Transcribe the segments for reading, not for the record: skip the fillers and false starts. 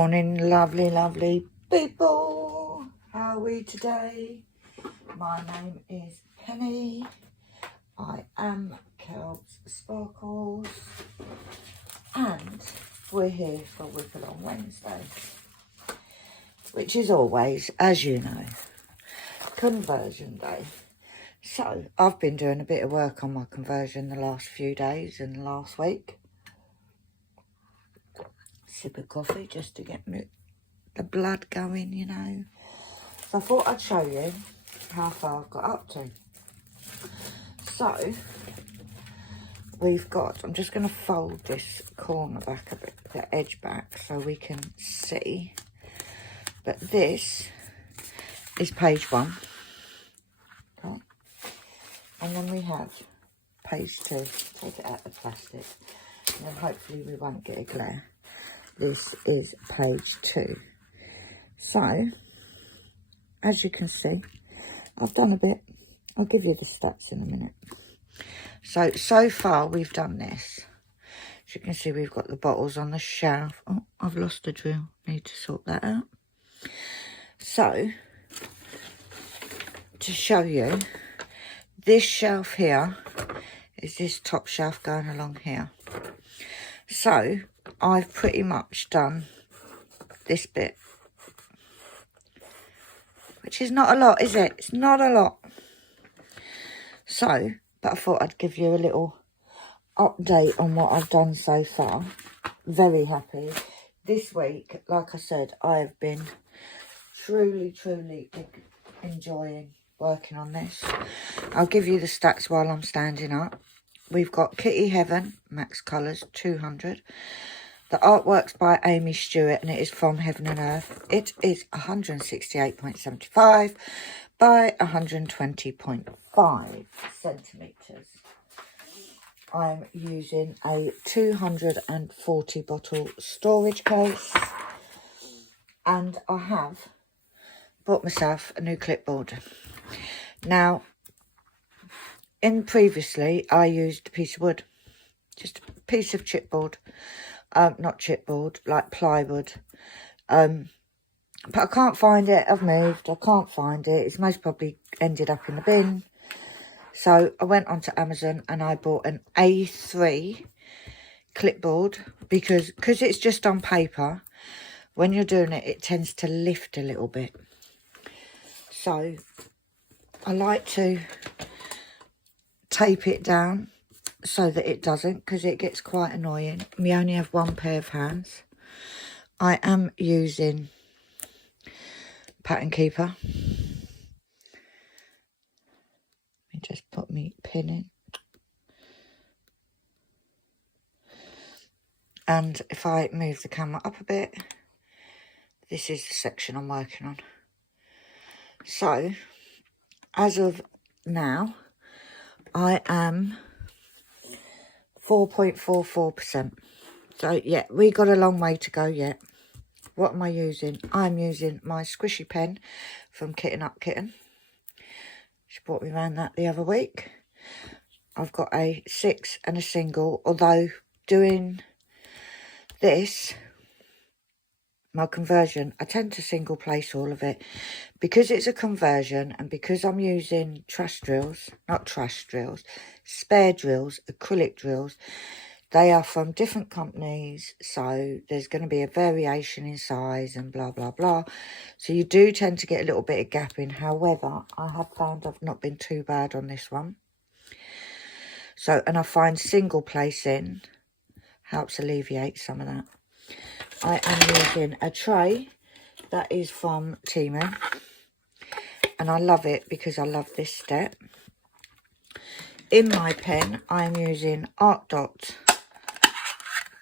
morning, lovely people. How are we today? My name is Penny. I am KALBS Sparkles, and we're here for WIP Along Wednesday, which is always, as you know, conversion day. So I've been doing a bit of work on my conversion the last few days and last week. Sip of coffee just to get the blood going, you know. So I thought I'd show you how far I've got up to. So we've got, I'm just going to fold this corner back a bit, the edge back, so we can see. But this is page 1. Okay. And then we have page 2. Take it out of the plastic. And then hopefully we won't get a glare. This is page 2. So, as you can see, I've done a bit. I'll give you the stats in a minute. So far we've done this. As you can see, we've got the bottles on the shelf. Oh, I've lost a drill. Need to sort that out. So, to show you, this shelf here is this top shelf going along here. So, I've pretty much done this bit, which is not a lot, is it? It's not a lot. So, but I thought I'd give you a little update on what I've done so far. Very happy. This week, like I said, I have been truly enjoying working on this. I'll give you the stats while I'm standing up. We've got Kitty Heaven, Max Colours, 200. The artwork's by Amy Stewart and it is from Heaven and Earth. It is 168.75 by 120.5 centimetres. I'm using a 240 bottle storage case, and I have bought myself a new clipboard. Now, previously I used a piece of wood, just a piece of chipboard. Not chipboard, like plywood. But I can't find it. I've moved. I can't find it. It's most probably ended up in the bin. So I went onto Amazon and I bought an A3 clipboard because it's just on paper. When you're doing it, it tends to lift a little bit. So I like to tape it down so that it doesn't, because it gets quite annoying. We only have one pair of hands. I am using Pattern Keeper. Let me just put my pin in. And if I move the camera up a bit, this is the section I'm working on. So, as of now, I am 4.44%. So, yeah, we got a long way to go yet. What am I using? I'm using my squishy pen from Kitten Up Kitten. She brought me around that the other week. I've got a 6 and a single, although doing this, my conversion, I tend to single place all of it. Because it's a conversion and because I'm using spare drills, acrylic drills, they are from different companies, so there's going to be a variation in size and blah, blah, blah. So you do tend to get a little bit of gapping. However, I have found I've not been too bad on this one. So, and I find single placing helps alleviate some of that. I am using a tray that is from Timu, and I love it because I love this step. In my pen, I am using Art Dot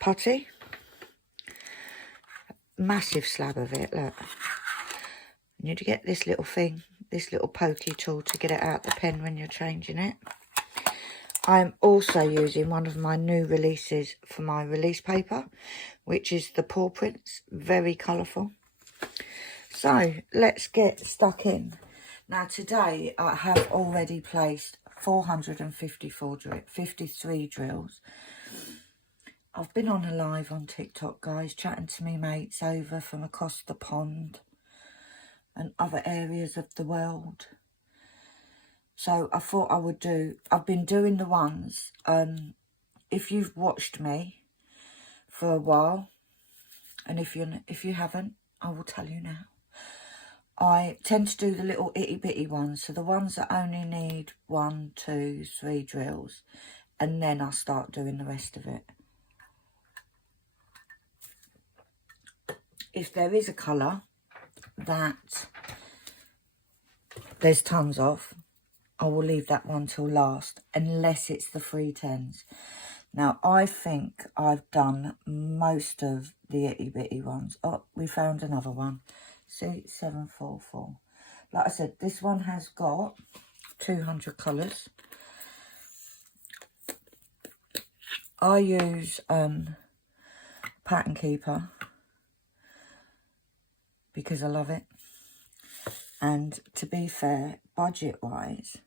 putty. Massive slab of it, look. You need to get this little thing, this little pokey tool to get it out the pen when you're changing it. I'm also using one of my new releases for my release paper, which is the paw prints, very colourful. So let's get stuck in. Now today I have already placed 453 drills. I've been on a live on TikTok, guys, chatting to me mates over from across the pond and other areas of the world. So I thought I would I've been doing the ones, if you've watched me for a while, and if you haven't, I will tell you now. I tend to do the little itty bitty ones, so the ones that only need 1, 2, 3 drills, and then I'll start doing the rest of it. If there is a colour that there's tons of, I will leave that one till last, unless it's the 310s. Now, I think I've done most of the itty bitty ones. Oh, we found another one. C744. Like I said, this one has got 200 colours. I use Pattern Keeper because I love it. And to be fair, budget-wise,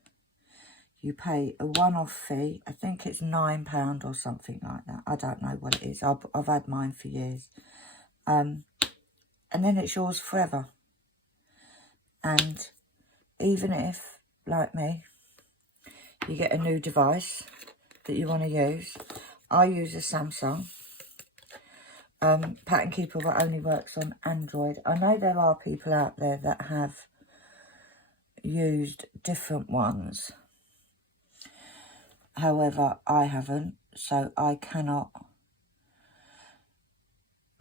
you pay a one-off fee. I think it's £9 or something like that. I don't know what it is. I've had mine for years. And then it's yours forever. And even if, like me, you get a new device that you want to use, I use a Samsung. Pattern Keeper only works on Android. I know there are people out there that have used different ones. However, I haven't, so I cannot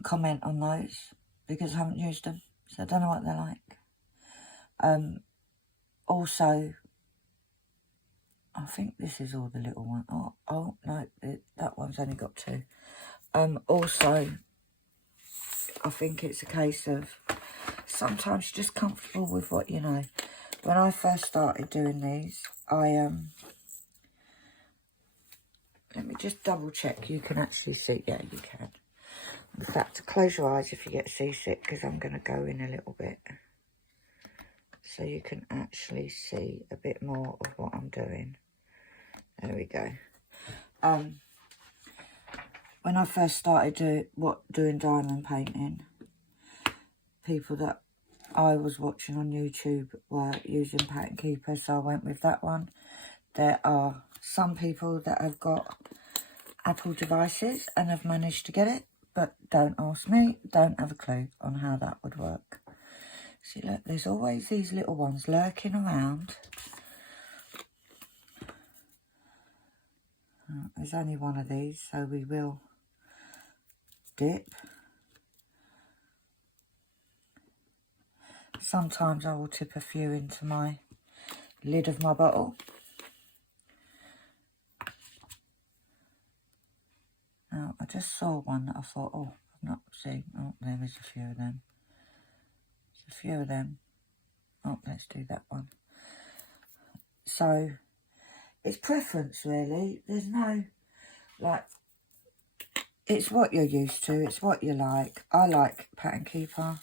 comment on those because I haven't used them. So I don't know what they're like. Also, I think this is all the little one. Oh no, that one's only got 2. Also, I think it's a case of sometimes you're just comfortable with what you know. When I first started doing these, let me just double check you can actually see. Yeah, you can. In fact, close your eyes if you get seasick, because I'm going to go in a little bit so you can actually see a bit more of what I'm doing. There we go. When I first started doing diamond painting, people that I was watching on YouTube were using Pattern Keeper, so I went with that one. There are some people that have got Apple devices and have managed to get it, but don't ask me, don't have a clue on how that would work. See, look, there's always these little ones lurking around. There's only one of these, so we will dip. Sometimes I will tip a few into my lid of my bottle. Now, I just saw one that I thought, oh, I've not seen. Oh, there is a few of them. There's a few of them. Oh, let's do that one. So, it's preference, really. There's no, like, it's what you're used to. It's what you like. I like Pattern Keeper.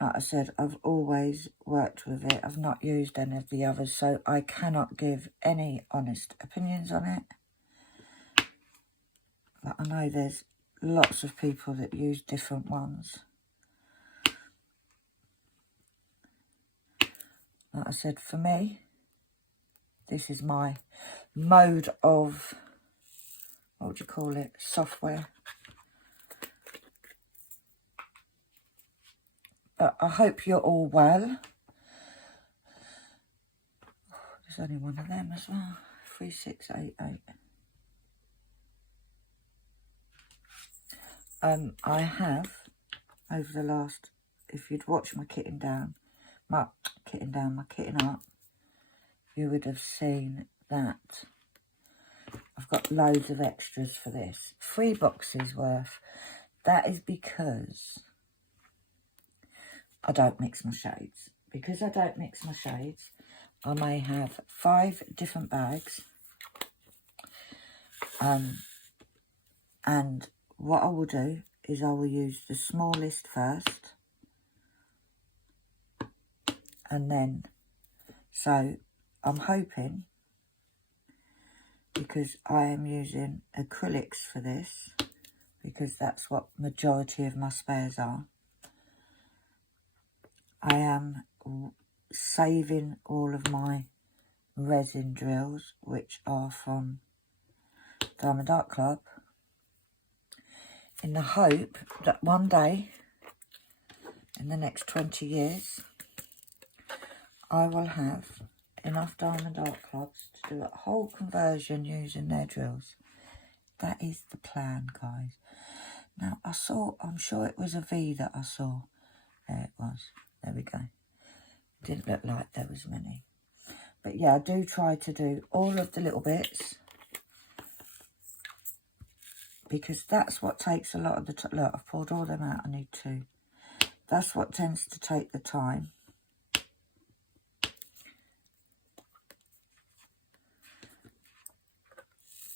Like I said, I've always worked with it. I've not used any of the others, so I cannot give any honest opinions on it. But I know there's lots of people that use different ones. Like I said, for me, this is my mode of, what would you call it, software. But I hope you're all well. There's only one of them as well. 3688. I have, over the last, if you'd watched my kitting up, you would have seen that I've got loads of extras for this. 3 boxes worth. That is because I don't mix my shades. Because I don't mix my shades, I may have 5 different bags. And what I will do is I will use the smallest first. And then, so I'm hoping because I am using acrylics for this, because that's what majority of my spares are. I am saving all of my resin drills, which are from Diamond Art Club, in the hope that one day, in the next 20 years, I will have enough Diamond Art Clubs to do a whole conversion using their drills. That is the plan, guys. Now, I'm sure it was a V that I saw. There it was. There we go. Didn't look like there was many. But yeah, I do try to do all of the little bits, because that's what takes a lot of the time. Look, I've poured all them out. I need two. That's what tends to take the time.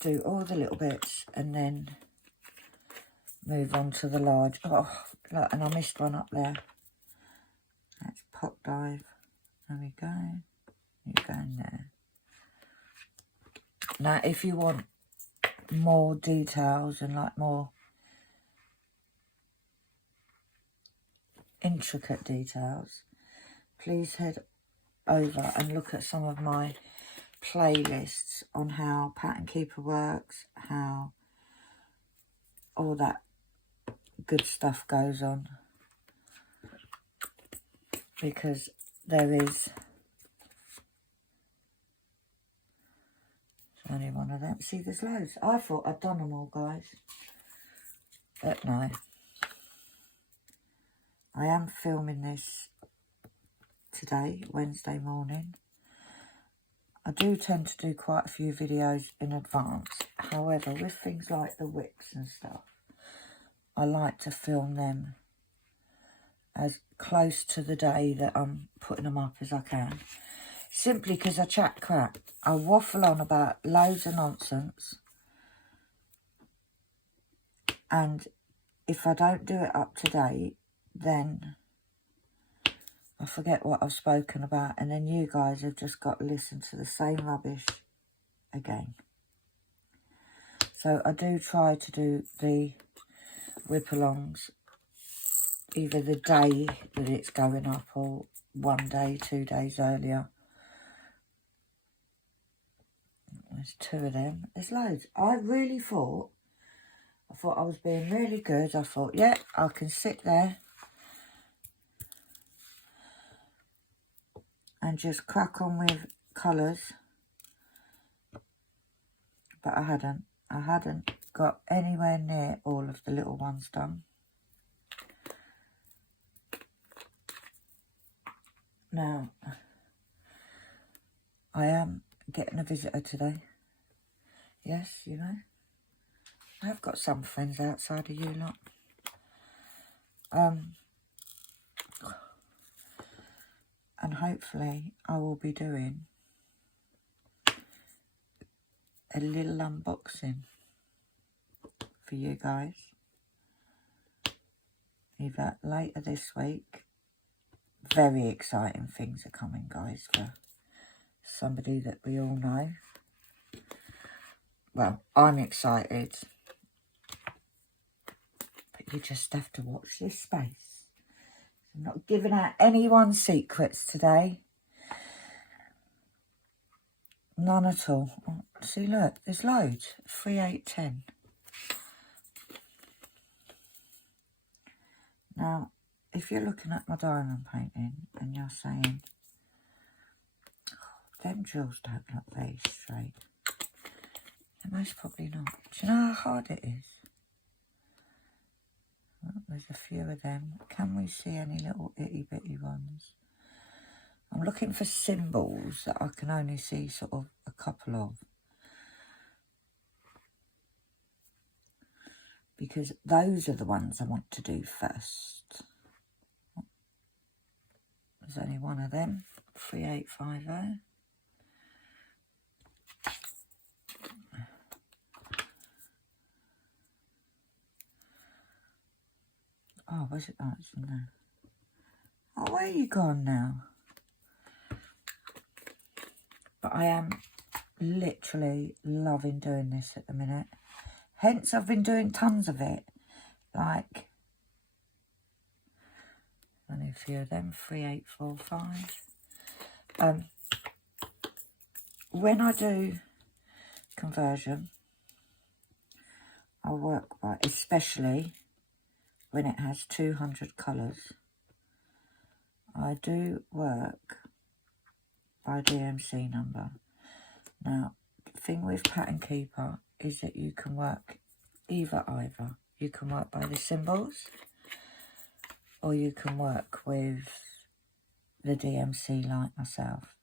Do all the little bits and then move on to the large. Oh, look, and I missed one up there. That's pop dive. There we go. You go in there. Now, if you want more details and like more intricate details, please head over and look at some of my playlists on how Pattern Keeper works, how all that good stuff goes on, because there is only one of them. See, there's loads. I thought I'd done them all, guys, but no. I am filming this today, Wednesday morning. I do tend to do quite a few videos in advance. However, with things like the WIPs and stuff, I like to film them as close to the day that I'm putting them up as I can. Simply because I chat crap. I waffle on about loads of nonsense. And if I don't do it up to date, then I forget what I've spoken about. And then you guys have just got to listen to the same rubbish again. So I do try to do the whip-alongs either the day that it's going up or 1 day, 2 days earlier. There's 2 of them. There's loads. I thought I was being really good. I thought, yeah, I can sit there and just crack on with colours. But I hadn't. I hadn't got anywhere near all of the little ones done. Now, I am getting a visitor today. Yes, you know. I've got some friends outside of you lot. And hopefully I will be doing a little unboxing for you guys. Either later this week. Very exciting things are coming, guys, for somebody that we all know. Well, I'm excited. But you just have to watch this space. I'm not giving out anyone's secrets today. None at all. Oh, see, look, there's loads. 3, 8, 10. Now, if you're looking at my diamond painting and you're saying, oh, them drills don't look very straight, they're most probably not. Do you know how hard it is? Oh, there's a few of them. Can we see any little itty bitty ones? I'm looking for symbols that I can only see sort of a couple of. Because those are the ones I want to do first. There's only one of them, 3850. Oh, where's it? Oh, it's in there. Oh, where are you gone now? But I am literally loving doing this at the minute. Hence, I've been doing tons of it. Like, only a few of them, 3, 8, 4, 5. When I do conversion, I work by, especially when it has 200 colours, I do work by DMC number. Now, the thing with Pattern Keeper is that you can work either. You can work by the symbols, or you can work with the DMC like myself.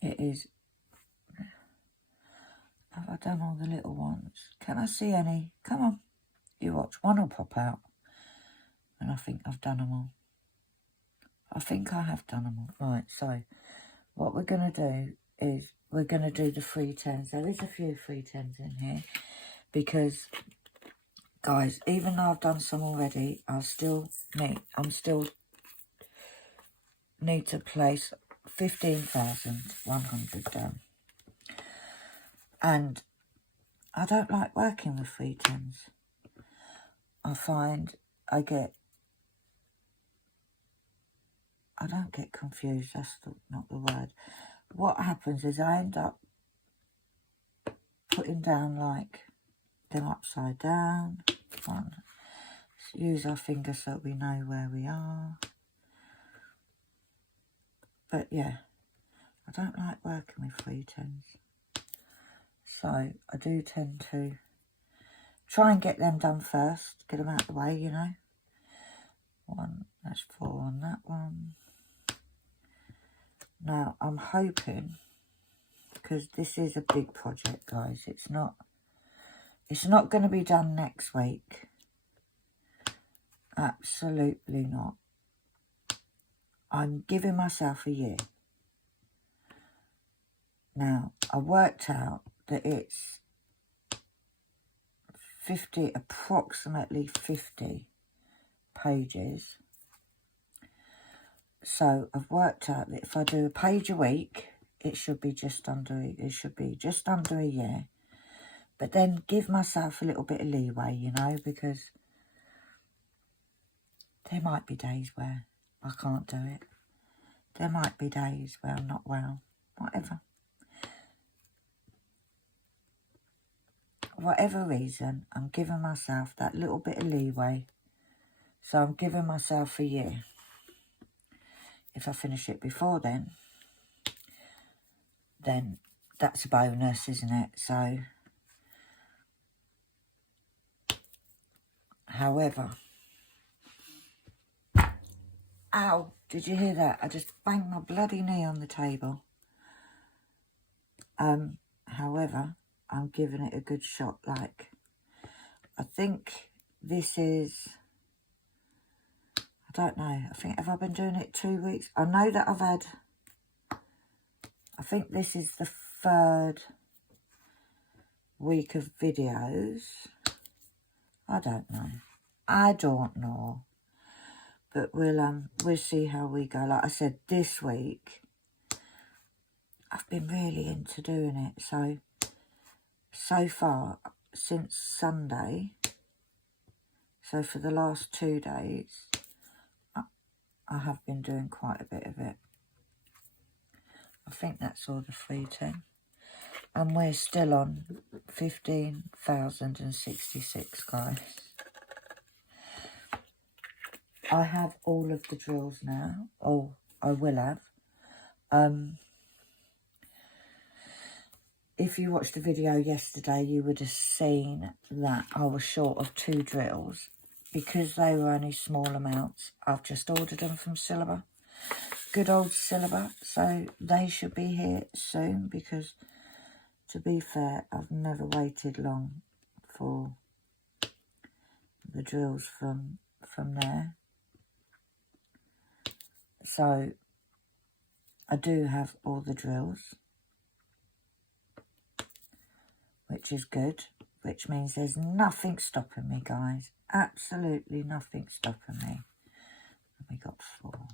It is... Have I done all the little ones? Can I see any? Come on, you watch. One will pop out. And I think I've done them all. I think I have done them all. Right, so what we're going to do is we're going to do the 310s. There is a few 310s in here because, guys, even though I've done some already, I'm still need to place 15,100 down. And I don't like working with 310s. I find I don't get confused, that's not the word. What happens is I end up putting down like them upside down. Let's use our finger so we know where we are. But yeah, I don't like working with 310s. So I do tend to try and get them done first, get them out of the way, you know. That's 4 on that one. Now I'm hoping, because this is a big project, guys, it's not going to be done next week. Absolutely not. I'm giving myself a year. Now, I worked out that it's approximately 50 pages. So I've worked out that if I do a page a week, it should be just under a year. But then give myself a little bit of leeway, you know, because there might be days where I can't do it. There might be days where I'm not well. Whatever reason, I'm giving myself that little bit of leeway. So I'm giving myself a year. If I finish it before then that's a bonus, isn't it? So, however, ow, did you hear that? I just banged my bloody knee on the table. However, I'm giving it a good shot. Like, I think this is, I don't know, have I been doing it 2 weeks? I know that I think this is the 3rd week of videos. I don't know. But we'll see how we go. Like I said, this week I've been really into doing it. So far, since Sunday, so for the last 2 days, I have been doing quite a bit of it. I think that's all the 310. And we're still on 15,066, guys. I have all of the drills now. Oh, I will have. If you watched the video yesterday, you would have seen that I was short of 2 drills. Because they were only small amounts, I've just ordered them from Silver. Good old Silver. So they should be here soon because, to be fair, I've never waited long for the drills from there. So I do have all the drills, which is good, which means there's nothing stopping me, guys. Absolutely nothing stopping me. We got 4.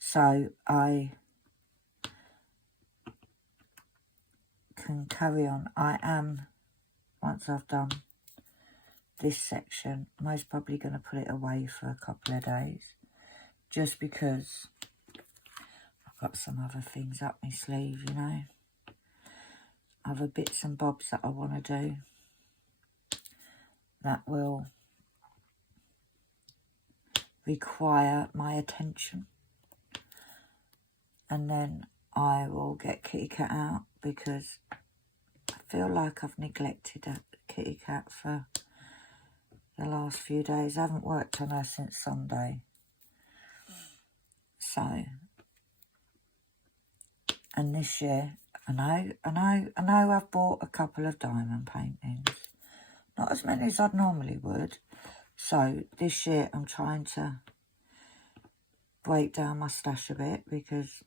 So I can carry on. I am, once I've done this section, most probably going to put it away for a couple of days, just because I've got some other things up my sleeve, you know, other bits and bobs that I want to do that will require my attention. And then I will get Kitty Cat out, because I feel like I've neglected Kitty Cat for the last few days. I haven't worked on her since Sunday. So, and this year, I know I've bought a couple of diamond paintings. Not as many as I normally would. So this year I'm trying to break down my stash a bit, because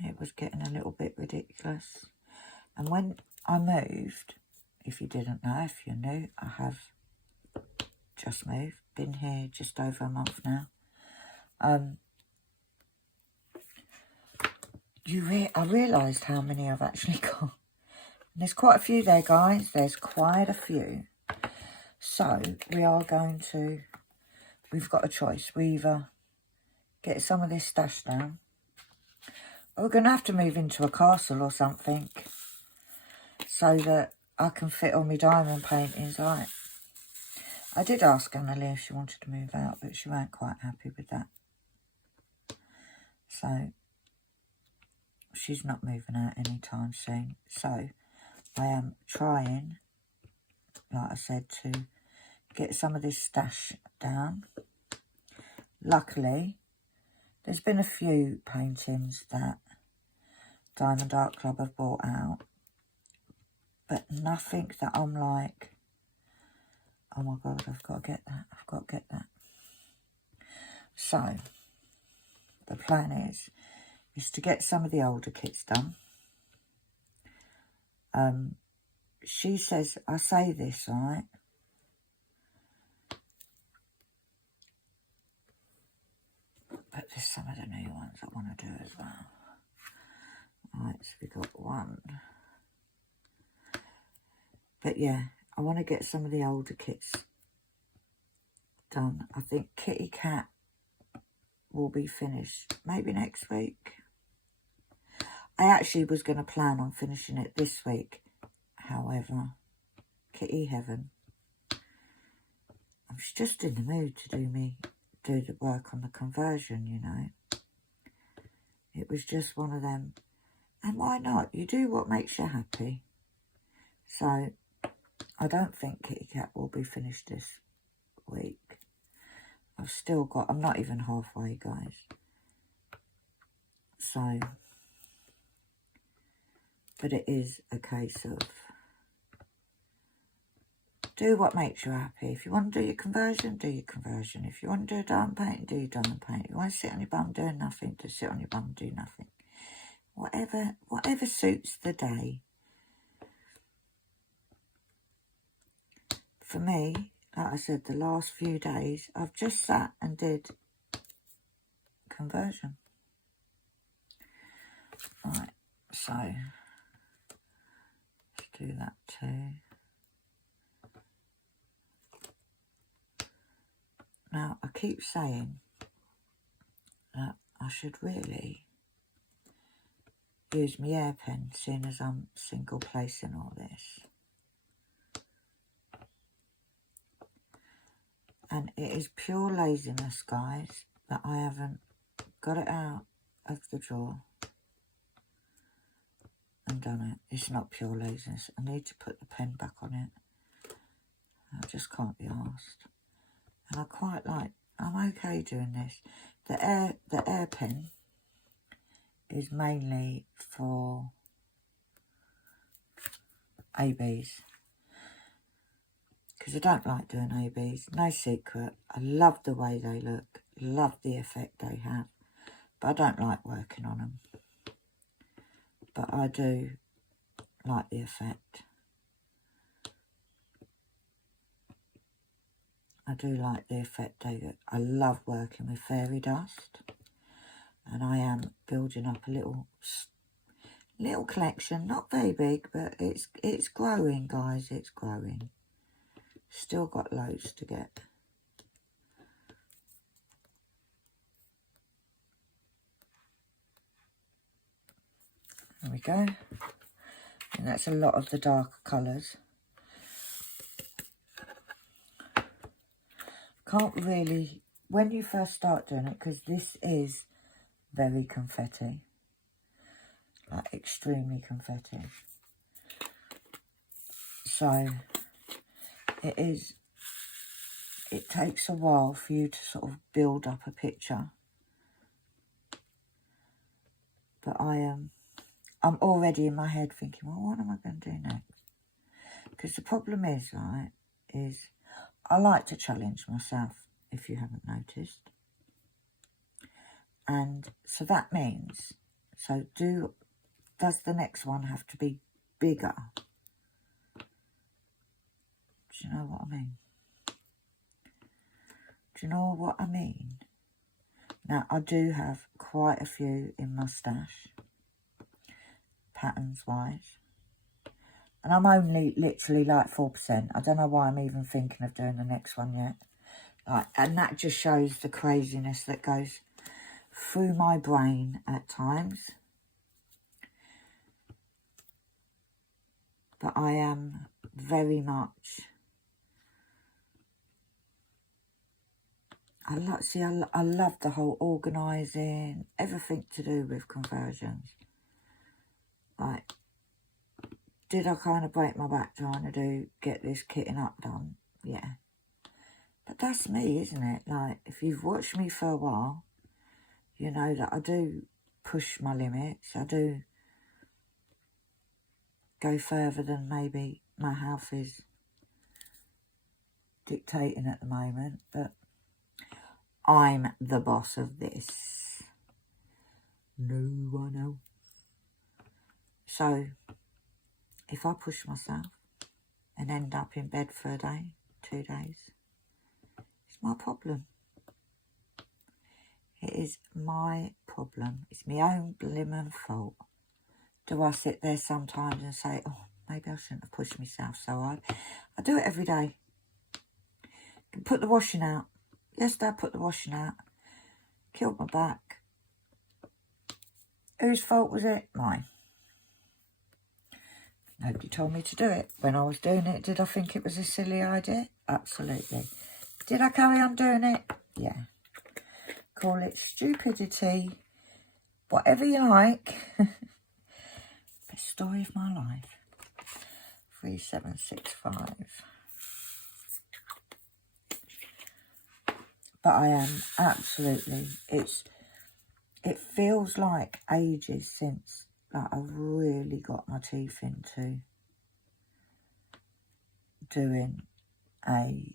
it was getting a little bit ridiculous. And when I moved, if you didn't know, if you're new, I have just moved. Been here just over a month now. I realised how many I've actually got. And there's quite a few there, guys. There's quite a few. So we are going to, we've got a choice. We either get some of this stash down, or we're going to have to move into a castle or something, so that I can fit all my diamond paintings. Right. I did ask Annalie if she wanted to move out, but she weren't quite happy with that. So she's not moving out anytime soon. So I am trying, like I said, to get some of this stash down. Luckily, there's been a few paintings that Diamond Art Club have bought out, but nothing that I'm like, oh my God, I've got to get that, I've got to get that. So the plan is to get some of the older kits done. She says, I say this, right? But there's some of the new ones I want to do as well. Right, so we got one. But yeah, I want to get some of the older kits done. I think Kitty Cat will be finished maybe next week. I actually was going to plan on finishing it this week. However, Kitty Heaven, I was just in the mood to do the work on the conversion, you know. It was just one of them. And why not? You do what makes you happy. So I don't think Kitty Cat will be finished this week. I've still got, I'm not even halfway, guys. So, but it is a case of do what makes you happy. If you want to do your conversion, do your conversion. If you want to do a diamond painting, do your diamond painting. If you want to sit on your bum doing nothing, just sit on your bum and do nothing. Whatever suits the day. For me, like I said, the last few days, I've just sat and did conversion. Right, so let's do that too. Now, I keep saying that I should really use my air pen, seeing as I'm single placing all this. And it is pure laziness, guys, that I haven't got it out of the drawer and done it. It's not pure laziness. I need to put the pen back on it. I just can't be arsed. And I quite like, I'm okay doing this. The air pen is mainly for ABs. Because I don't like doing ABs, no secret. I love the way they look, love the effect they have. But I don't like working on them. But I do like the effect. I do like the effect they get. I love working with fairy dust. And I am building up a Little collection, not very big, but it's growing, guys. It's growing. Still got loads to get. There we go. And that's a lot of the darker colours. Can't really, when you first start doing it, because this is very confetti. Like extremely confetti. So it takes a while for you to sort of build up a picture. But I'm already in my head thinking, well, what am I going to do next? Because the problem is, right, is I like to challenge myself, if you haven't noticed. And so that means, does the next one have to be bigger? Do you know what I mean? Do you know what I mean? Now, I do have quite a few in my stash, patterns-wise. And I'm only literally like 4%. I don't know why I'm even thinking of doing the next one yet. And that just shows the craziness that goes through my brain at times. But I am very much... I love the whole organising, everything to do with conversions. Like, did I kind of break my back trying to get this kitting up done? Yeah. But that's me, isn't it? Like, if you've watched me for a while, you know that I do push my limits. I do go further than maybe my health is dictating at the moment. But I'm the boss of this. No one else. So, if I push myself and end up in bed for a day, 2 days, it's my problem. It is my problem. It's my own blimmin' fault. Do I sit there sometimes and say, oh, maybe I shouldn't have pushed myself so hard? I do it every day. Put the washing out. Yesterday I put the washing out. Killed my back. Whose fault was it? Mine. Nobody told me to do it. When I was doing it, did I think it was a silly idea? Absolutely. Did I carry on doing it? Yeah. Call it stupidity. Whatever you like. Best story of my life. 3765. But I am absolutely, it feels like ages since I've really got my teeth into doing right,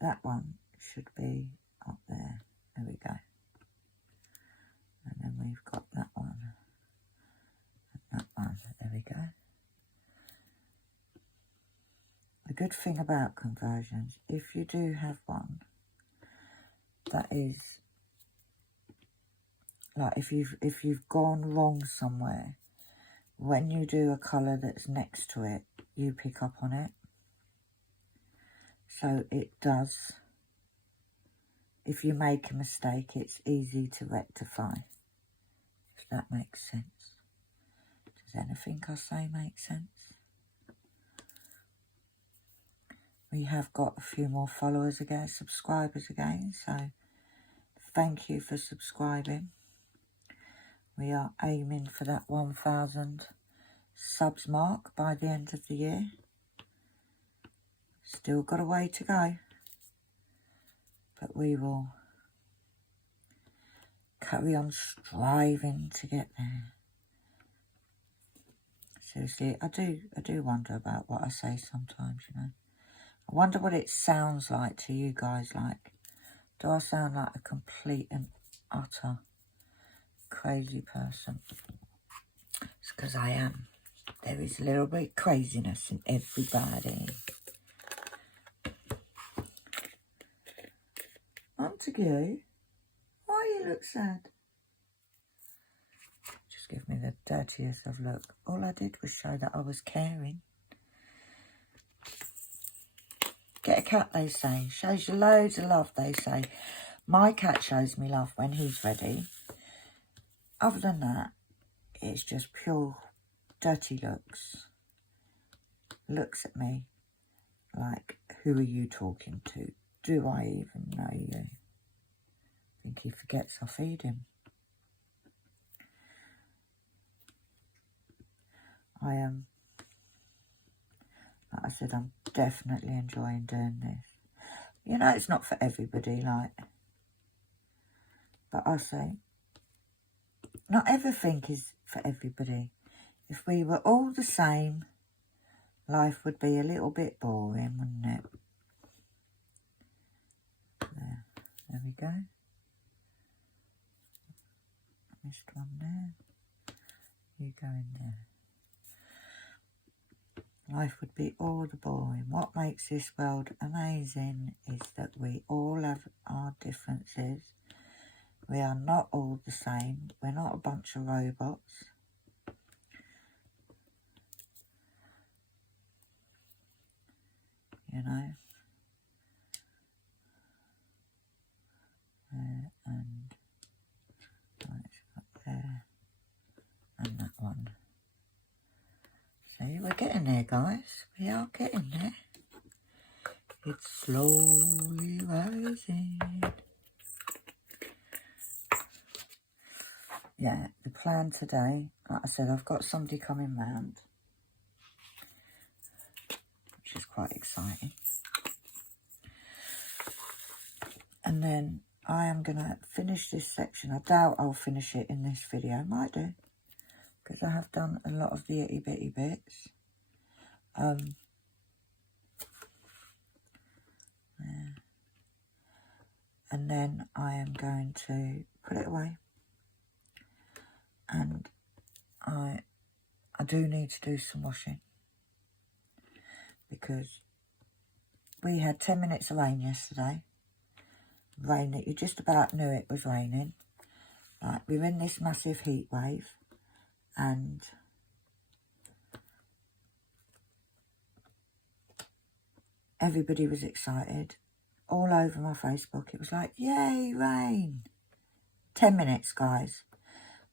that one should be up there. There we go. And then we've got that one. And that one. There we go. The good thing about conversions, if you do have one that is like if you've gone wrong somewhere, when you do a colour that's next to it, you pick up on it. So it does, if you make a mistake, it's easy to rectify, if that makes sense. Does anything I say make sense? We have got a few more followers again, subscribers again, so thank you for subscribing. We are aiming for that 1,000 subs mark by the end of the year. Still got a way to go, but we will carry on striving to get there. Seriously, I do wonder about what I say sometimes, you know. I wonder what it sounds like to you guys. Like, do I sound like a complete and utter crazy person? It's because I am. There is a little bit of craziness in everybody. Montague, why you look sad? give me the dirtiest of look. All I did was show that I was caring. Get a cat, they say. Shows you loads of love, they say. My cat shows me love when he's ready. Other than that, it's just pure dirty looks. Looks at me like, who are you talking to? Do I even know you? I think he forgets I feed him. I am, like I said, I'm definitely enjoying doing this. You know, it's not for everybody, like, but I say, not everything is for everybody. If we were all the same, life would be a little bit boring, wouldn't it? There we go. Missed one there. You go in there. Life would be all the boring. What makes this world amazing is that we all have our differences. We are not all the same. We're not a bunch of robots. You know. And there. And that one. See, we're getting there, guys. We are getting there. It's slowly rising. Yeah, the plan today, like I said, I've got somebody coming round, which is quite exciting. And then I am going to finish this section. I doubt I'll finish it in this video. Might do, because I have done a lot of the itty bitty bits. Yeah. And then I am going to put it away. And I do need to do some washing, because we had 10 minutes of rain yesterday. Rain that you just about knew it was raining. Like, we're in this massive heat wave, and everybody was excited. All over my Facebook, it was like, yay, rain. 10 minutes, guys.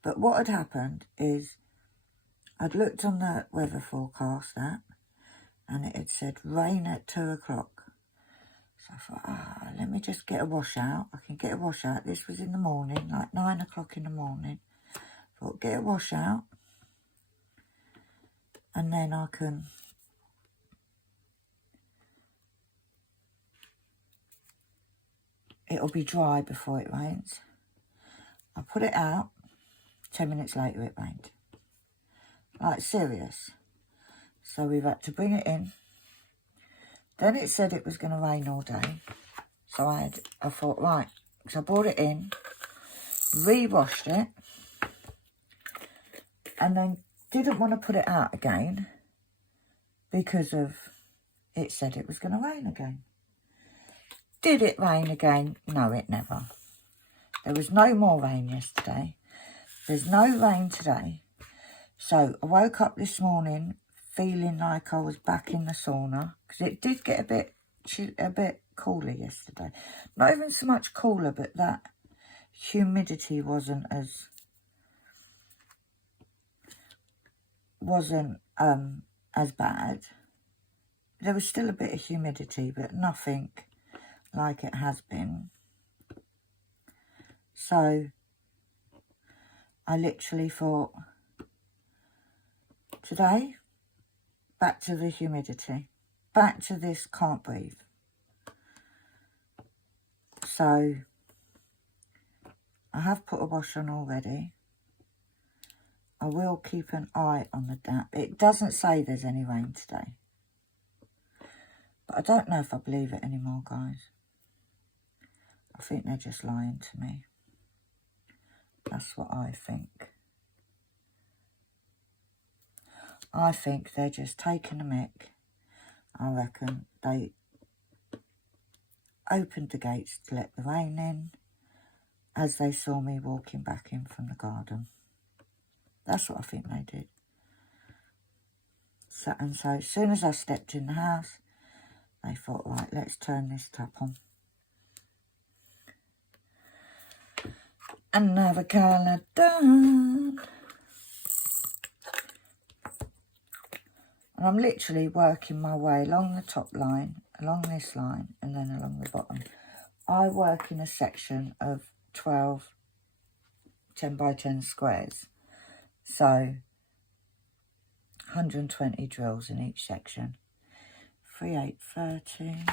But what had happened is I'd looked on the weather forecast app, and it had said rain at 2 o'clock. So I thought, let me just get a wash out. I can get a wash out. This was in the morning, like 9 o'clock in the morning. I thought, get a wash out, and then I can it'll be dry before it rains. I put it out. 10 minutes later it rained. Like, serious. So we've had to bring it in. Then it said it was going to rain all day. So I thought, right, because I brought it in, re-washed it, and then didn't want to put it out again because of it said it was going to rain again. Did it rain again? No, it never. There was no more rain yesterday. There's no rain today. So I woke up this morning feeling like I was back in the sauna, because it did get a bit cooler yesterday. Not even so much cooler, but that humidity wasn't as bad. There was still a bit of humidity, but nothing like it has been. So I literally thought, today, back to the humidity, back to this can't breathe. So I have put a wash on already. I will keep an eye on the damp. It doesn't say there's any rain today, but I don't know if I believe it anymore, guys. I think they're just lying to me. That's what I think. I think they're just taking a mick. I reckon they opened the gates to let the rain in as they saw me walking back in from the garden. That's what I think they did. So, and so as soon as I stepped in the house, they thought, right, let's turn this tap on. Another colour done. And I'm literally working my way along the top line, along this line, and then along the bottom. I work in a section of 12 10 by 10 squares. So 120 drills in each section. 3, 8, 13.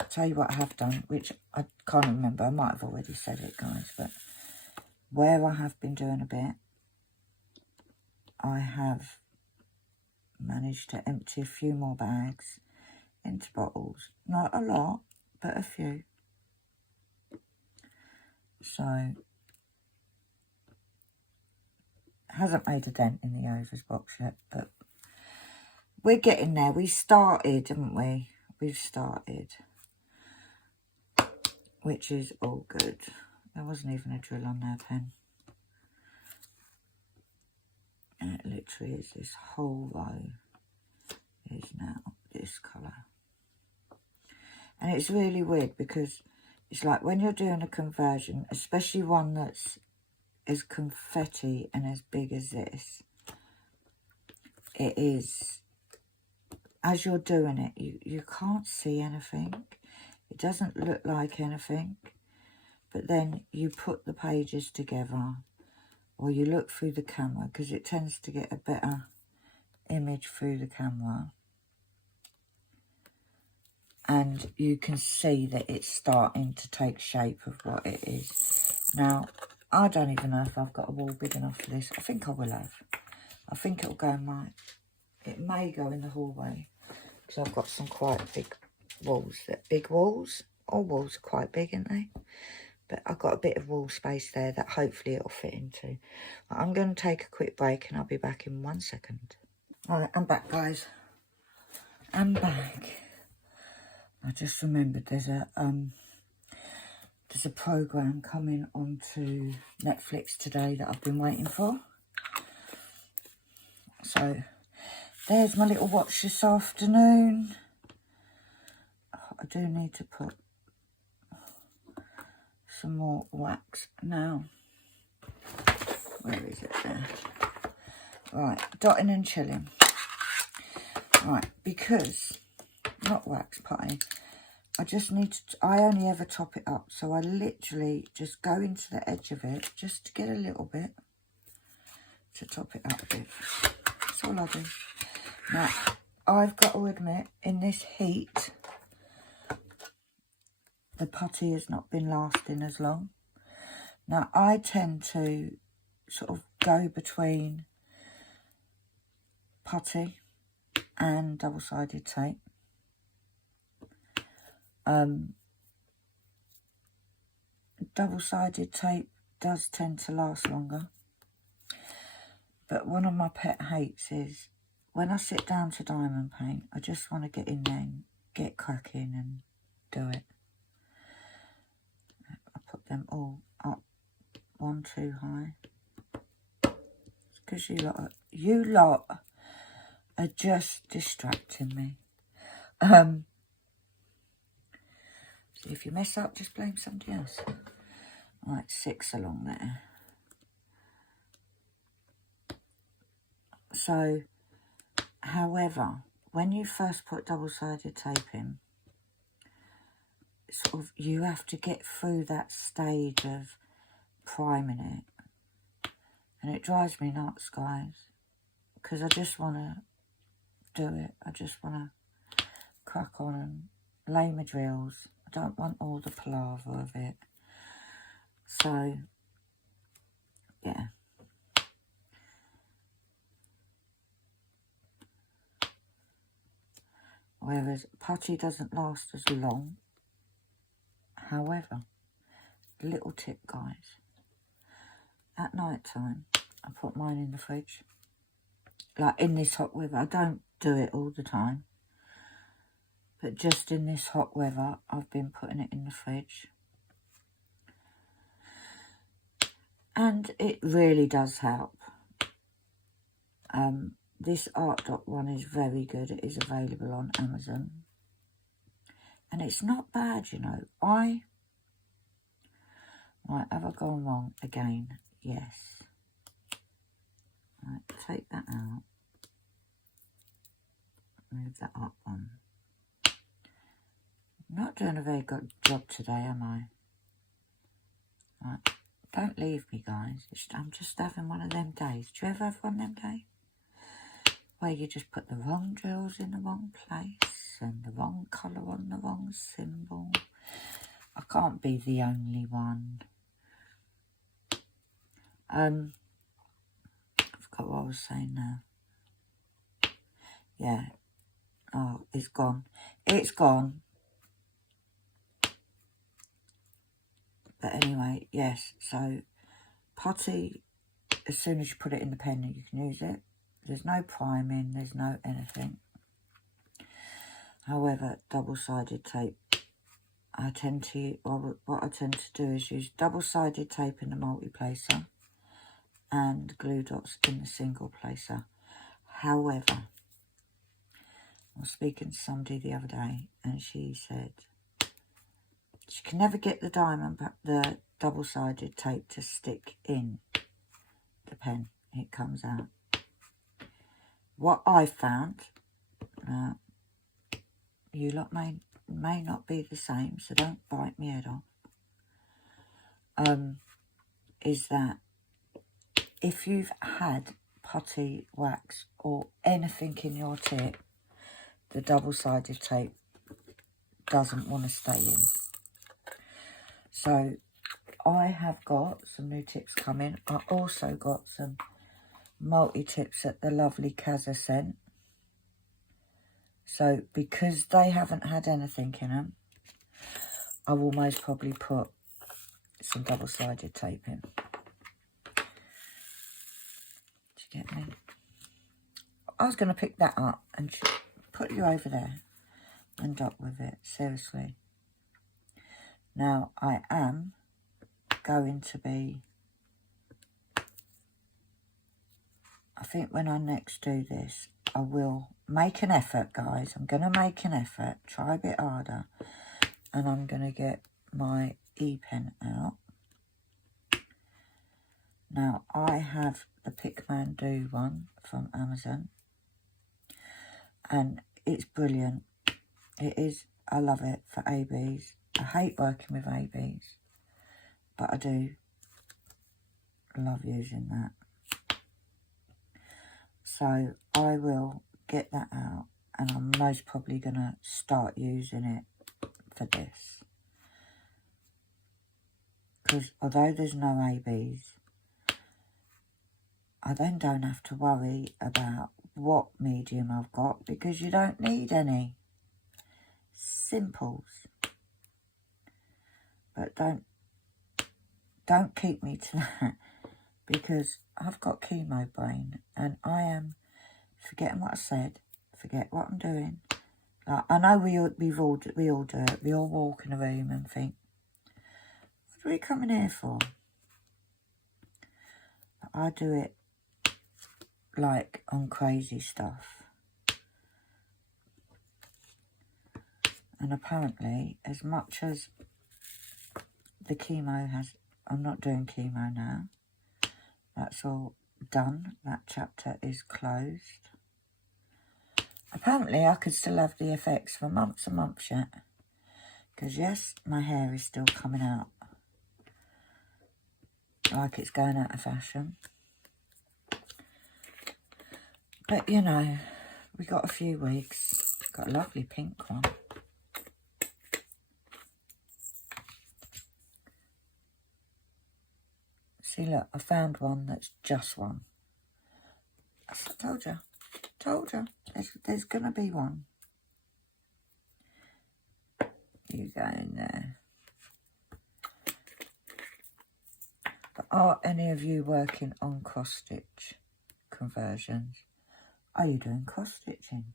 I'll tell you what I have done, which I can't remember. I might have already said it, guys, but where I have been doing a bit, I have managed to empty a few more bags into bottles. Not a lot, but a few. So, hasn't made a dent in the overs box yet, but we're getting there. We started, haven't we? We've started, which is all good. There wasn't even a drill on their pen. And it literally is, this whole row is now this colour. And it's really weird because it's like when you're doing a conversion, especially one that's as confetti and as big as this, it is, as you're doing it, you can't see anything. It doesn't look like anything. But then you put the pages together, or you look through the camera, because it tends to get a better image through the camera. And you can see that it's starting to take shape of what it is. Now, I don't even know if I've got a wall big enough for this. I think I will have. I think it'll go in my... It may go in the hallway. Because I've got some quite big walls. Big walls. All walls are quite big, aren't they? But I've got a bit of wall space there that hopefully it'll fit into. I'm going to take a quick break and I'll be back in 1 second. Alright, I'm back, guys. I'm back. I just remembered there's a programme coming onto Netflix today that I've been waiting for. So there's my little watch this afternoon. I do need to put some more wax now. Where is it there? Right, dotting and chilling. Right, because, not wax putty, I just need to, I only ever top it up. So I literally just go into the edge of it just to get a little bit to top it up with. That's all I do. Now, I've got to admit, in this heat, the putty has not been lasting as long. Now, I tend to sort of go between putty and double-sided tape. Double-sided tape does tend to last longer. But one of my pet hates is when I sit down to diamond paint, I just want to get in there and get cracking and do it. I put them all up one too high. Because you lot are just distracting me. So if you mess up, just blame somebody else. Right, 6 along there. So, however, when you first put double-sided tape in, sort of, you have to get through that stage of priming it. And it drives me nuts, guys. Because I just want to do it. I just want to crack on and lay my drills. I don't want all the palaver of it. So, yeah. Whereas putty doesn't last as long. However, little tip, guys. At night time, I put mine in the fridge. Like in this hot weather. I don't do it all the time. But just in this hot weather, I've been putting it in the fridge. And it really does help. This art dot one is very good. It is available on Amazon. And it's not bad, you know. Right, have I gone wrong again? Yes. Right, take that out. Move that up one. I'm not doing a very good job today, am I? Right, don't leave me, guys. I'm just having one of them days. Do you ever have one of them days? Where you just put the wrong drills in the wrong place and the wrong colour on the wrong symbol. I can't be the only one. I forgot what I was saying now. Yeah. Oh, it's gone. It's gone. But anyway, yes. So, putty, as soon as you put it in the pen, you can use it. There's no priming. There's no anything. However, double-sided tape, I tend to, well, what I tend to do is use double-sided tape in the multi-placer and glue dots in the single placer. However, I was speaking to somebody the other day and she said she can never get the double-sided tape to stick in the pen. It comes out. What I found, you lot may not be the same, so don't bite me head off, is that if you've had putty, wax or anything in your tip, the double-sided tape doesn't want to stay in. So I have got some new tips coming. I also got some multi-tips that the lovely Kaz sent. So because they haven't had anything in them, I will most probably put some double-sided tape in. Do you get me? I was going to pick that up and put you over there and dot with it, seriously. Now, I am going to be, I think when I next do this, I will make an effort, guys. I'm going to make an effort, try a bit harder, and I'm going to get my E-pen out. Now, I have the Pickman Do one from Amazon, and it's brilliant. It is, I love it for ABs. I hate working with ABs, but I do love using that. So I will get that out, and I'm most probably going to start using it for this. Because although there's no ABs, I then don't have to worry about what medium I've got, because you don't need any. Simples. But don't keep me to that, because I've got chemo brain and I am forgetting what I said, forget what I'm doing. Like, I know we all do it. We all walk in a room and think, what are we coming here for? But I do it like on crazy stuff. And apparently, as much as the chemo has, I'm not doing chemo now. That's all done. That chapter is closed. Apparently, I could still have the effects for months and months yet. Because, yes, my hair is still coming out like it's going out of fashion. But, you know, we got a few weeks. Got a lovely pink one. See, look, I found one that's just one. I told you. There's going to be one. You go in there. But are any of you working on cross-stitch conversions? Are you doing cross-stitching?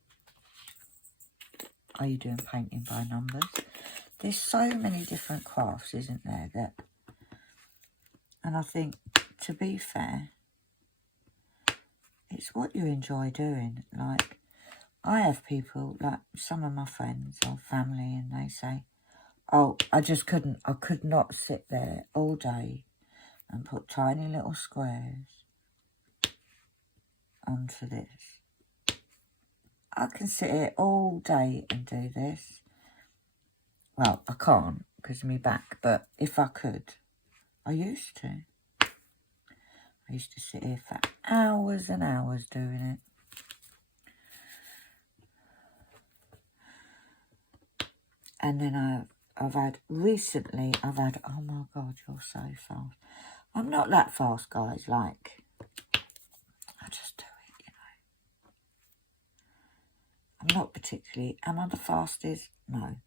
Are you doing painting by numbers? There's so many different crafts, isn't there? And I think to be fair, it's what you enjoy doing. Like, I have people, like some of my friends or family, and they say, oh, I could not sit there all day and put tiny little squares onto this. I can sit here all day and do this. Well, I can't because of my back, but if I could, I used to. I used to sit here for hours and hours doing it. And then I've had, oh my God, you're so fast. I'm not that fast, guys, like, I just do it, you know. I'm not particularly, am I the fastest? No.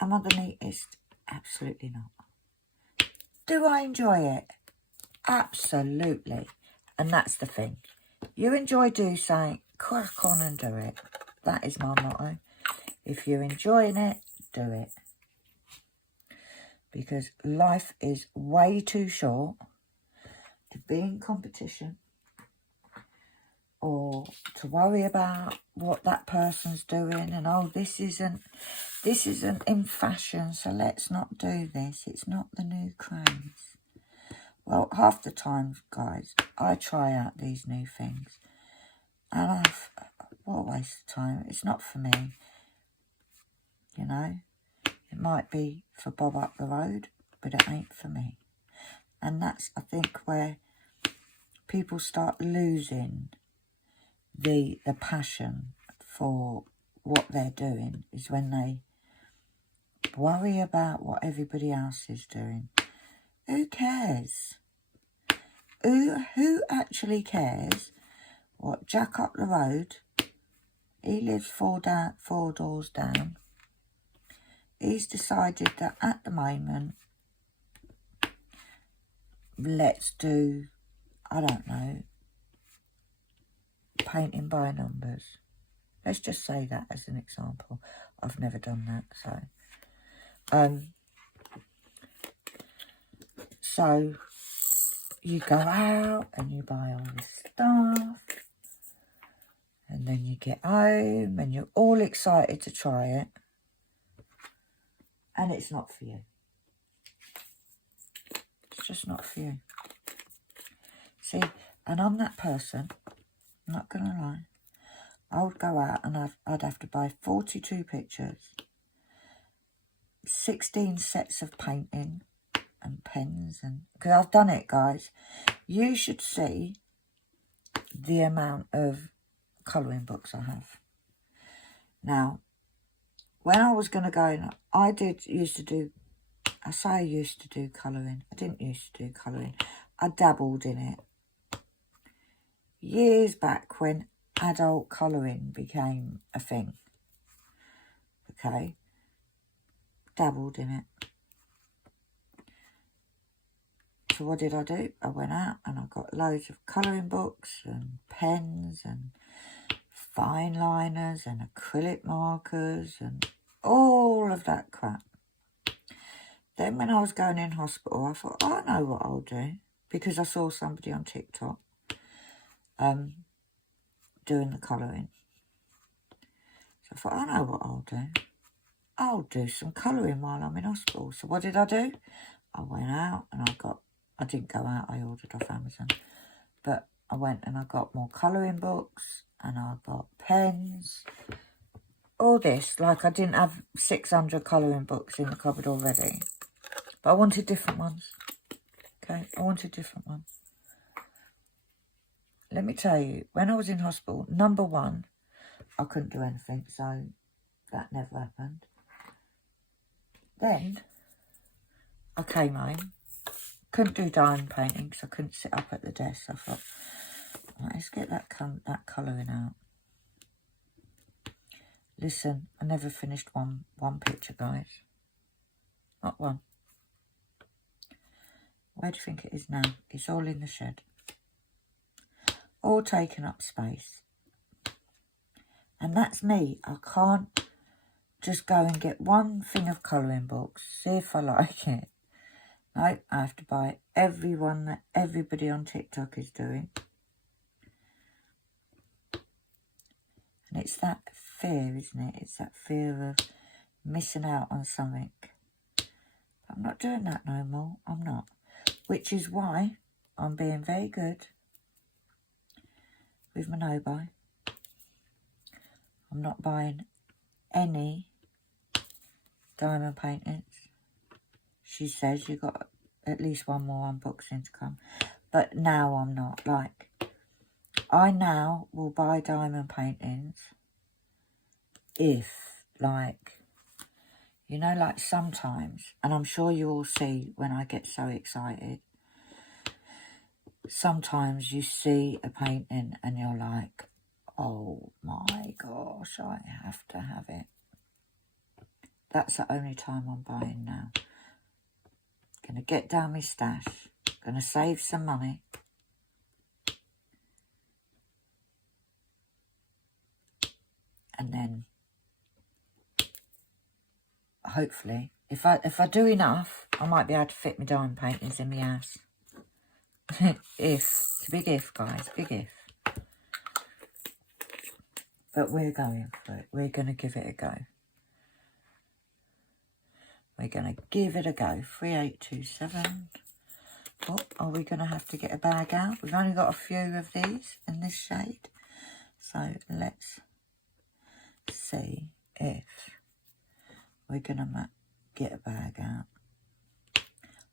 Am I the neatest? Absolutely not. Do I enjoy it? Absolutely. And that's the thing. You enjoy doing something, crack on and do it. That is my motto. If you're enjoying it, do it. Because life is way too short to be in competition or to worry about what that person's doing and, oh, this isn't in fashion, so let's not do this. It's not the new craze. Well, half the time, guys, I try out these new things and what a waste of time. It's not for me, you know. It might be for Bob up the road, but it ain't for me. And that's, I think, where people start losing the passion for what they're doing, is when they worry about what everybody else is doing. Who cares? Who actually cares what Jack up the road, he lives four doors down, he's decided that at the moment, let's do, I don't know, painting by numbers. Let's just say that as an example. I've never done that, so you go out and you buy all this stuff, and then you get home and you're all excited to try it, and it's not for you. It's just not for you. See, and I'm that person, I'm not going to lie. I would go out and I'd have to buy 42 pictures, 16 sets of painting and pens, and because I've done it, guys. You should see the amount of colouring books I have. Now, when I was going to go in, I used to do colouring. I didn't used to do colouring. I dabbled in it. Years back when adult colouring became a thing. Okay? Dabbled in it. So what did I do? I went out and I got loads of colouring books and pens and fine liners and acrylic markers and all of that crap. Then when I was going in hospital, I thought, oh, I know what I'll do, because I saw somebody on TikTok doing the colouring. So I thought, I know what I'll do. I'll do some colouring while I'm in hospital. So what did I do? I went out and I didn't go out, I ordered off Amazon. But I went and I got more colouring books and I got pens. All this, like I didn't have 600 colouring books in the cupboard already. But I wanted different ones. Okay, I wanted different ones. Let me tell you, when I was in hospital, number one, I couldn't do anything, so that never happened. Then I came home, couldn't do diamond painting because I couldn't sit up at the desk. I thought, right, let's get that colouring out. Listen, I never finished one picture, guys. Not one. Where do you think it is now? It's all in the shed. All taking up space. And that's me. I can't just go and get one thing of colouring books, see if I like it, No, I have to buy everyone that everybody on TikTok is doing. And it's that fear, isn't it? It's that fear of missing out on something. I'm not doing that no more. I'm not. Which is why I'm being very good with my no-buy. I'm not buying any diamond paintings. She says you got at least one more unboxing to come. But now I'm not. Like, I now will buy diamond paintings if, like, you know, like sometimes, and I'm sure you all see when I get so excited, sometimes you see a painting and you're like, oh my gosh, I have to have it. That's the only time I'm buying now. Gonna get down my stash, gonna save some money. And then hopefully, if I do enough, I might be able to fit my diamond paintings in my house. It's a big if, guys, big if. But we're going for it. We're going to give it a go. We're going to give it a go. 3827. Oh, are we going to have to get a bag out? We've only got a few of these in this shade. So let's see if we're going to get a bag out.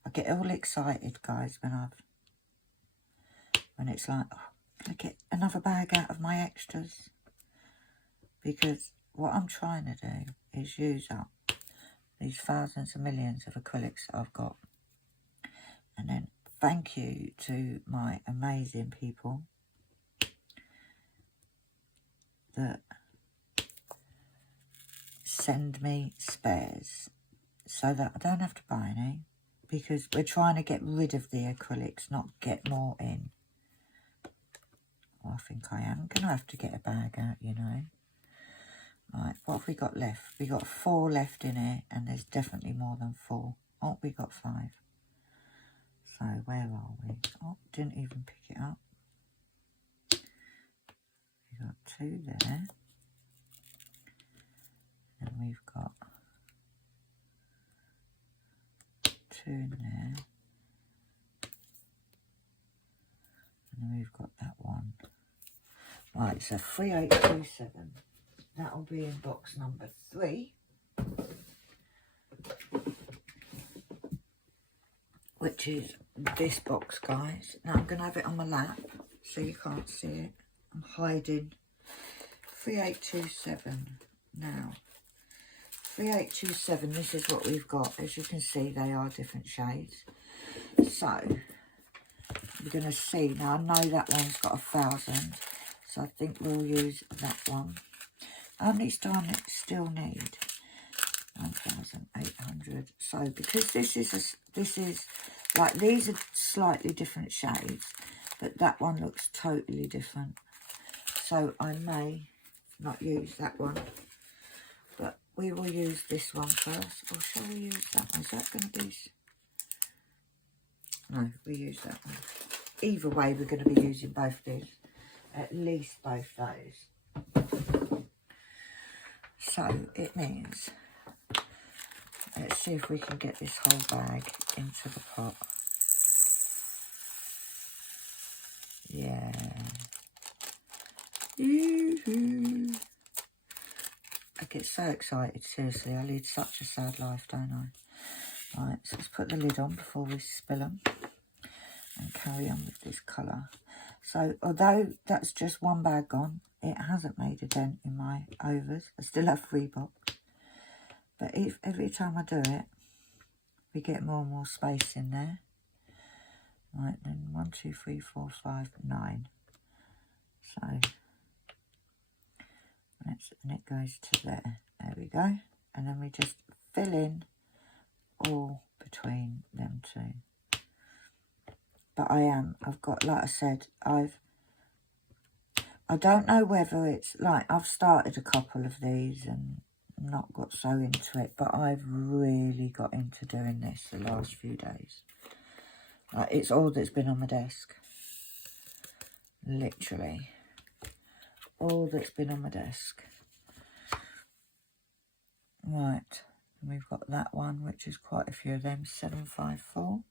I get all excited, guys, when it's like, oh, I get another bag out of my extras. Because what I'm trying to do is use up these thousands and millions of acrylics that I've got. And then thank you to my amazing people that send me spares so that I don't have to buy any, because we're trying to get rid of the acrylics, not get more in. Well, I think I am going to have to get a bag out, you know. Right, what have we got left? We got 4 left in here, and there's definitely more than 4. Oh, we got 5. So where are we? Oh, didn't even pick it up. We got 2 there. And we've got 2 in there. And then we've got that one. Right, so 3827. That'll be in box number 3. Which is this box, guys. Now I'm going to have it on my lap so you can't see it. I'm hiding. 3827. Now, 3827, this is what we've got. As you can see, they are different shades. So, we're going to see. Now, I know that one's got 1,000. So I think we'll use that one. How many do I still need? 1,800. So because this is like, these are slightly different shades, but that one looks totally different. So I may not use that one, but we will use this one first. Or shall we use that one? Is that going to be? No, we use that one. Either way, we're going to be using both these. At least both those. So it means, let's see if we can get this whole bag into the pot. Yeah. I get so excited, seriously. I lead such a sad life, don't I? Right, so let's put the lid on before we spill them. And carry on with this colour. So, although that's just one bag gone, it hasn't made a dent in my overs. I still have 3 box. But if every time I do it, we get more and more space in there. Right, then 1, 2, 3, 4, 5, 9. So, and it goes to there. There we go. And then we just fill in all between them 2. But I've got, like I said, I don't know whether it's like, I've started a couple of these and not got so into it, but I've really got into doing this the last few days. Like, it's all that's been on my desk. Literally. All that's been on my desk. Right. And we've got that one, which is quite a few of them. 754.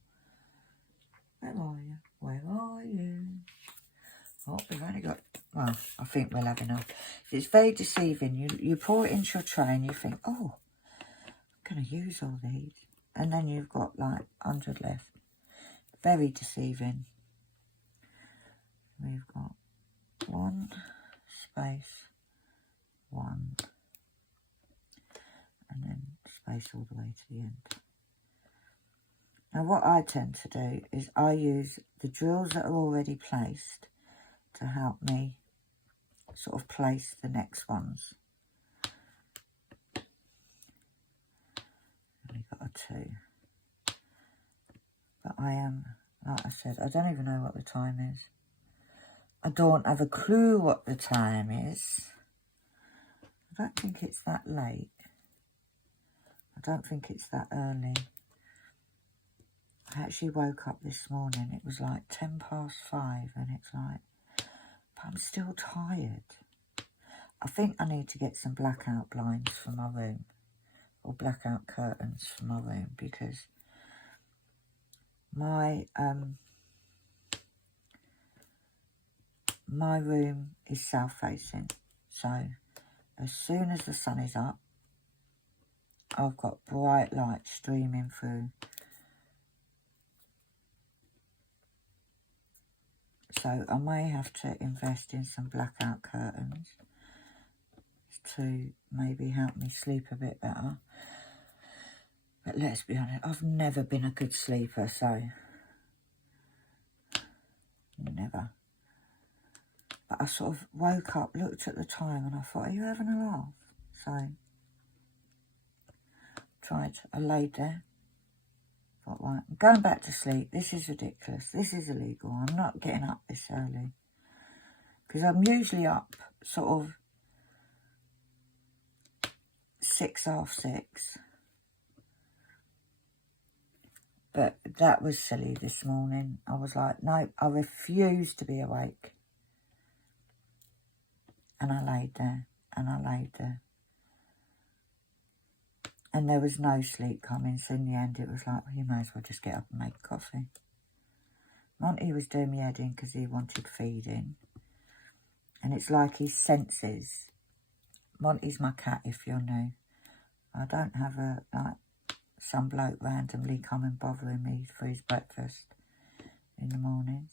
Where are you? Where are you? Oh, we've only got... Well, I think we'll have enough. It's very deceiving. You pour it into your tray and you think, oh, I'm going to use all these. And then you've got like 100 left. Very deceiving. We've got 1 space 1 and then space all the way to the end. Now what I tend to do is I use the drills that are already placed to help me sort of place the next ones. We've got a 2. But I am, like I said, I don't even know what the time is. I don't have a clue what the time is. I don't think it's that late. I don't think it's that early. I actually woke up this morning. It was like 5:10 and it's like, but I'm still tired. I think I need to get some blackout blinds for my room. Or blackout curtains for my room because my room is south facing. So as soon as the sun is up, I've got bright light streaming through. So I may have to invest in some blackout curtains to maybe help me sleep a bit better. But let's be honest, I've never been a good sleeper, so never. But I sort of woke up, looked at the time and I thought, are you having a laugh? So I laid there. Thought, right, I'm going back to sleep. This is ridiculous. This is illegal. I'm not getting up this early. Because I'm usually up sort of 6, 6:30. But that was silly this morning. I was like, no, I refuse to be awake. And I laid there, and I laid there. And there was no sleep coming, so in the end it was like, well, you may as well just get up and make coffee. Monty was doing me head in because he wanted feeding. And it's like he senses. Monty's my cat, if you're new. I don't have some bloke randomly coming bothering me for his breakfast in the mornings.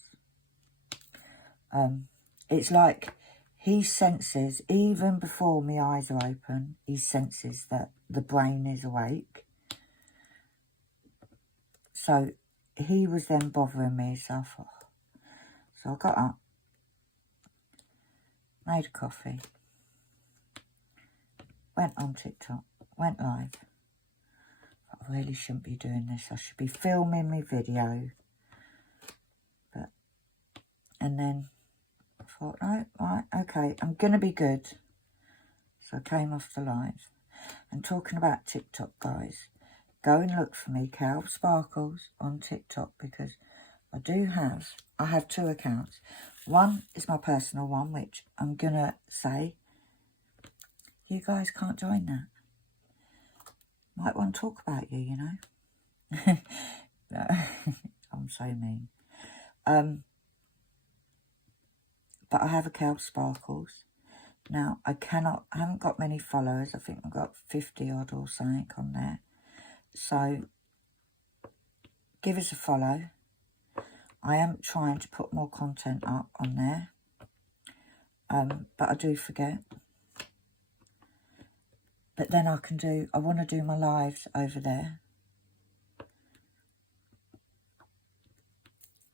It's like he senses, even before my eyes are open, he senses that the brain is awake. So he was then bothering me, so I thought, so I got up, made a coffee, went on TikTok, went live. I really shouldn't be doing this. I should be filming my video. And then I thought, no, right, okay, I'm going to be good. So I came off the live. And talking about TikTok, guys, go and look for me, KALBS Sparkles, on TikTok, because I have 2 accounts. One is my personal one, which I'm going to say, you guys can't join that. Might want to talk about you, you know. No, I'm so mean. But I have a KALBS Sparkles. Now, I haven't got many followers. I think I've got 50 odd or something on there. So, give us a follow. I am trying to put more content up on there. But I do forget. But then I want to do my lives over there.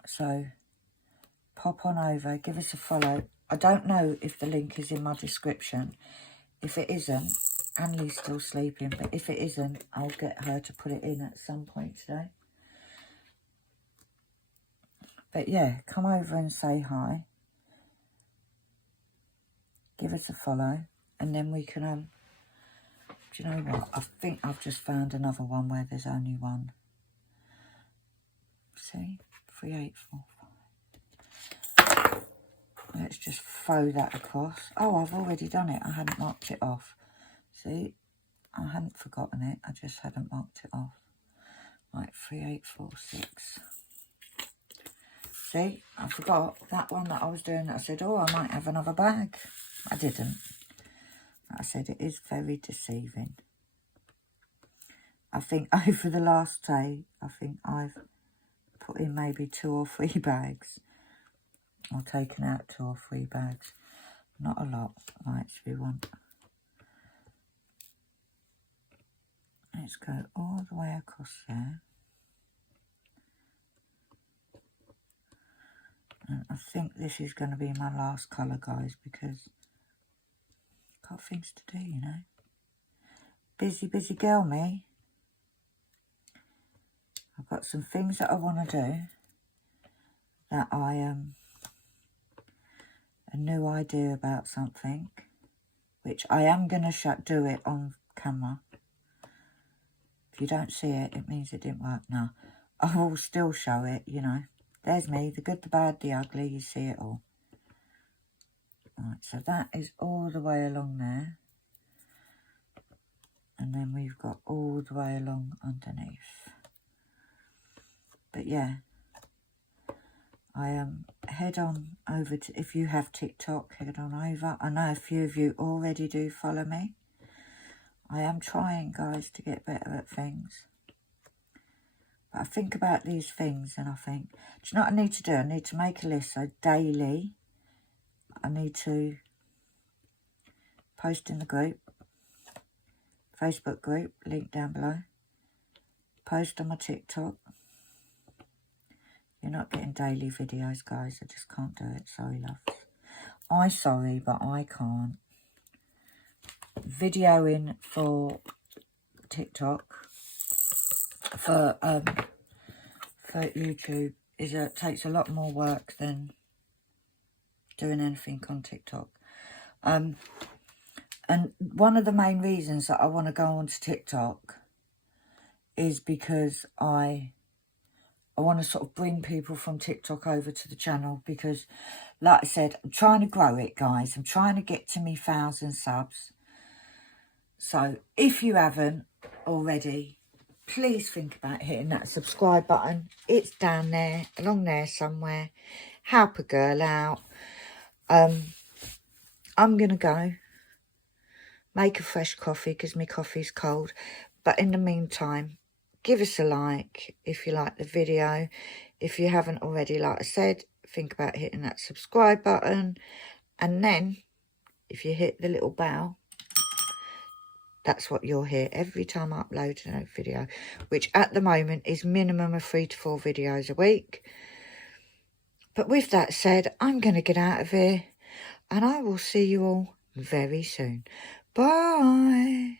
So, pop on over, give us a follow. I don't know if the link is in my description. If it isn't, Annalie's still sleeping, but if it isn't, I'll get her to put it in at some point today. But yeah, come over and say hi. Give us a follow, and then we can Do you know what? I think I've just found another one where there's only one. See? 3845. Let's just throw that across. Oh, I've already done it. I hadn't marked it off. See? I hadn't forgotten it. I just hadn't marked it off. Right, 3846. See? I forgot that one that I was doing. I said, oh, I might have another bag. I didn't. I said, it is very deceiving. I think over the last day, I think I've put in maybe 2 or 3 bags. Or taken out 2 or 3 bags. Not a lot. Right, so we want... Let's go all the way across there. And I think this is going to be my last colour, guys, because I've got things to do, you know. Busy, busy girl, me. I've got some things that I want to do that I a new idea about something, which I am going to do it on camera. If you don't see it, it means it didn't work. No, I will still show it, you know. There's me, the good, the bad, the ugly, you see it all. Right, so that is all the way along there. And then we've got all the way along underneath. But yeah, I head on over to, if you have TikTok, head on over. I know a few of you already do follow me. I am trying, guys, to get better at things. But I think about these things and I think, do you know what I need to do? I need to make a list. So daily, I need to post in the group, Facebook group, link down below. Post on my TikTok. You're not getting daily videos, guys. I just can't do it. Sorry, loves. I'm sorry, but I can't. Videoing for TikTok, for YouTube, takes a lot more work than doing anything on TikTok. And one of the main reasons that I want to go onto TikTok is because I want to sort of bring people from TikTok over to the channel because, like I said, I'm trying to grow it, guys. I'm trying to get to me 1,000 subs. So if you haven't already, please think about hitting that subscribe button. It's down there, along there somewhere. Help a girl out. I'm going to go make a fresh coffee because my coffee's cold. But in the meantime, give us a like if you like the video. If you haven't already, like I said, think about hitting that subscribe button. And then, if you hit the little bell, that's what you'll hear every time I upload a video. Which at the moment is minimum of 3 to 4 videos a week. But with that said, I'm going to get out of here. And I will see you all very soon. Bye.